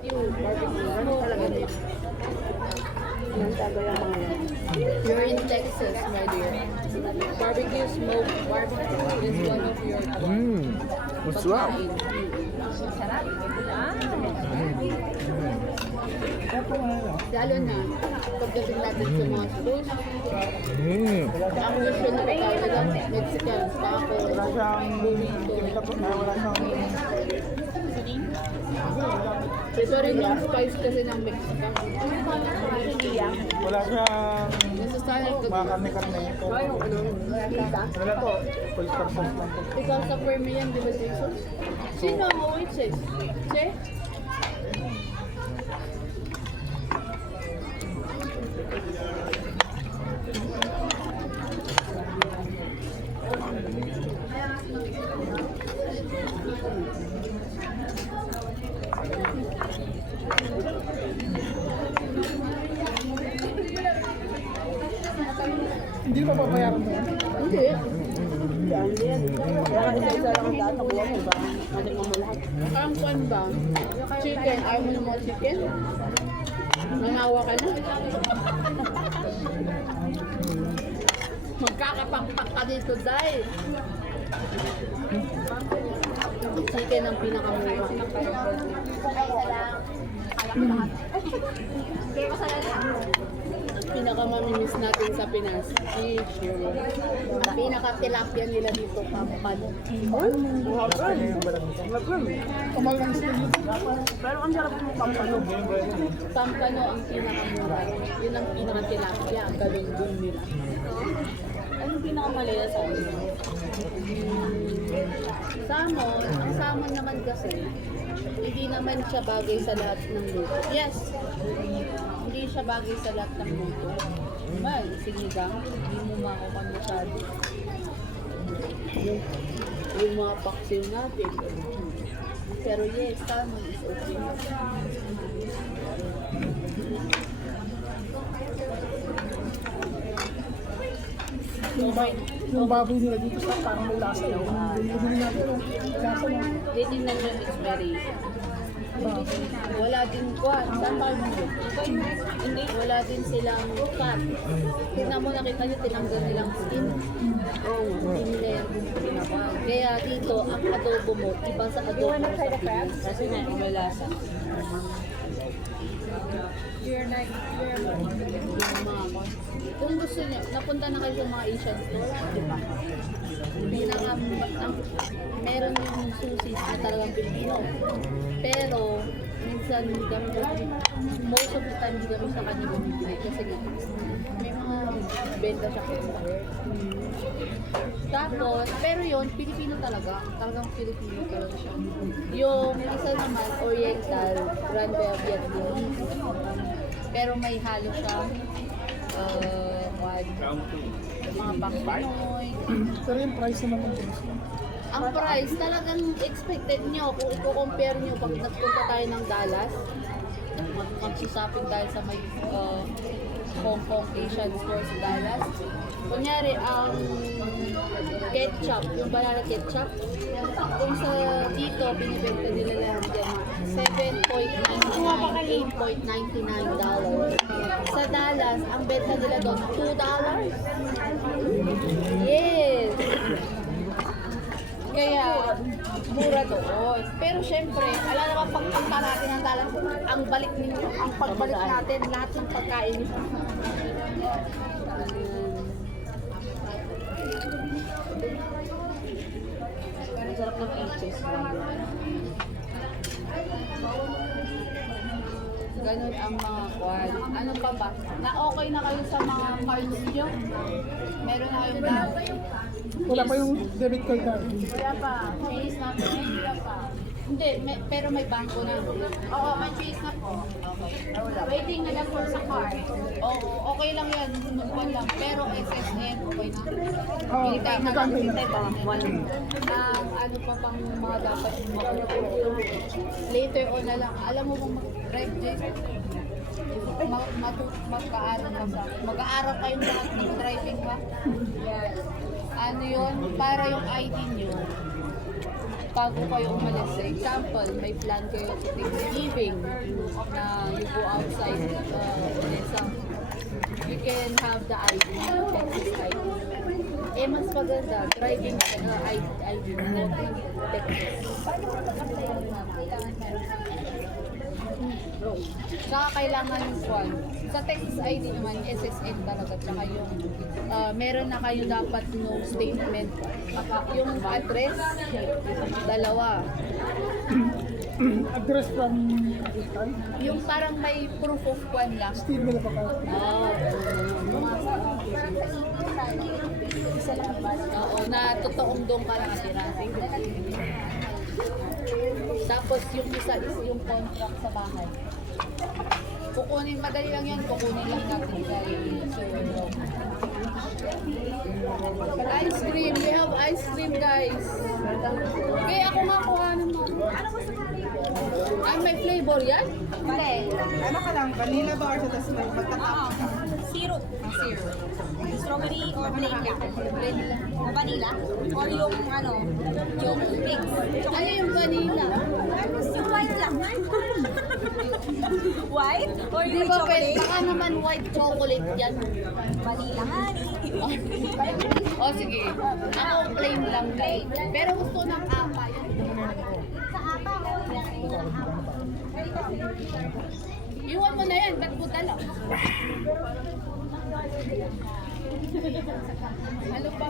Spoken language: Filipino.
Yung barbecue, ganun talaga din. Yan talaga yung mga yan. You're in Texas, my dear. Barbecue, smoked barbecue is one of your Masarap. pagkain. Sarap. Lalo na, pagdating natin sa mga schools, Mm. ang usual na pagkain nila, Mexican, taco, burrito. Ito rin yung spice kasi ng Mexican. Wala siyang Nasasanay ko. mga karne-karne. Wala to. Full sauce lang to. Ikaw sa Permi yan, di ba, Jason? Sino ang waitress? Che? Hindi mo papayaran mo. Hindi. Yan din. Kaya isa-isa lang ang data ko, diba? Natin mo lahat. Ang kwan ba? Chicken. Ayaw mo ng mga chicken? Manawa ka na? Magkakapakpak ka dito, Day. Chicken ang pinakamura. Pinakamamimiss natin sa Pinas. Fish. Pinaka-tilapia nila dito, pampano. Kamal lang sila dito. Pero ang sarap ng pampano. Pampano ang pinakamura. Yun ang pinaka-tilapia. Ang galunggong nila. Anong pinakamalaya sa amin? Salmon, ang salmon naman kasi, hindi naman siya bagay sa lahat ng luto. Yes, hindi siya bagay sa lahat ng luto. Mal, sinigang, hindi mo makukuha masyado. Yung mga paksiw natin. Pero yes, salmon is okay. Yung baboy nila dito sa parang may lasa yun. Bumili natin yung lasa mo. Titignan nyo, it's very wala din kwan. Saan ba yun? Hindi, wala din silang fat. Tignan mo, nakita nyo, tinanggal nilang skin. Oo, hindi nila yan pinakwan. Kaya dito, ang adobo mo, iba sa adobo mo sa Pinas. Kasi nga, may lasa. Yung mga kwan. Kung gusto niyo, napunta na kayo sa mga Asian store, di ba? Meron yung sushi na talagang Pilipino. Pero, minsan hindi kami, most of the time hindi kami sa kanya bumibili kasi may mga benta siya kaya. Tapos, pero yun, Pilipino talaga. Talagang Pilipino talaga siya. Yung isa naman, Oriental, run by a Vietnamese. Pero may halo siya. Mga pang-Pinoy. Pero yung price naman ng gusto. Ang price, talagang expected nyo. Kung i-compare nyo, pag nagpunta tayo ng Dallas, magsishopping tayo sa may Hong Kong Asian store sa Dallas. Kunyari, ang ketchup, yung banana ketchup, kung sa dito, binibenta nila lang dyan, $7.99, $8.99. Sa Dallas, ang benta nila doon, $2. Yes! Kaya, mura doon. Pero syempre, alam naman pagpunta natin ng Dallas, ang balik ninyo, ang pagbalik natin, lahat ng pagkain. Ang sarap ng peaches. Ganun ang mga kwan. Ano pa ba? Na okay na kayo sa mga cards nyo? Meron na kayong Wala pa yung debit card natin. Wala pa. Chase na po. Wala pa. Hindi, pero may bangko na. Oo, may chase na po. Okay. Waiting na lang po sa card. Oo, okay lang yan. Sunod lang. Pero SSN, okay na. Oo, Hintay na lang. magkantay na. Hintay pa. Ano pa pang mga dapat later on na lang. Alam mo bang mag-drive, Jason? Mag-aaral ka sa. Mag-aaral kayong lahat ng driving ba? Ano yun? Para yung ID nyo, bago kayo umalis, sa example, may plan kayo to Thanksgiving na you go outside Odessa, you can have the ID, Texas ID. Eh, mas maganda, driving ID na Texas. Saka kailangan one. Sa Texas ID naman, SSN talaga. Tsaka yung, meron na kayo dapat no statement. Yung address, dalawa. Address from Pakistan. Yung parang may proof of one lang. Steve mo na pa kayo. Oo, na totoong doon ka nakatira. Tapos yung isa is yung contract sa bahay. Kukunin, madali lang yan, kukunin lang natin kay Sir Rob. Ice cream, we have ice cream guys. Okay, ako nga kuhanan mo. Ay, may flavor yan? Hindi. Ano ka lang, vanilla ba or sa tas magtatapos ka? Syrup. Syrup. Strawberry or plain lang? Plain lang. Vanilla? Or yung ano, yung mix? Ano yung vanilla? Yung white lang. White? Or Di yung ba pwede? chocolate? Baka naman white chocolate yan. Vanilla honey. O sige, ako plain lang guys. Pero gusto ng apa yan. Sa apa o yung apa? Iwan mo na yan, ba't mo dala? Ano pa?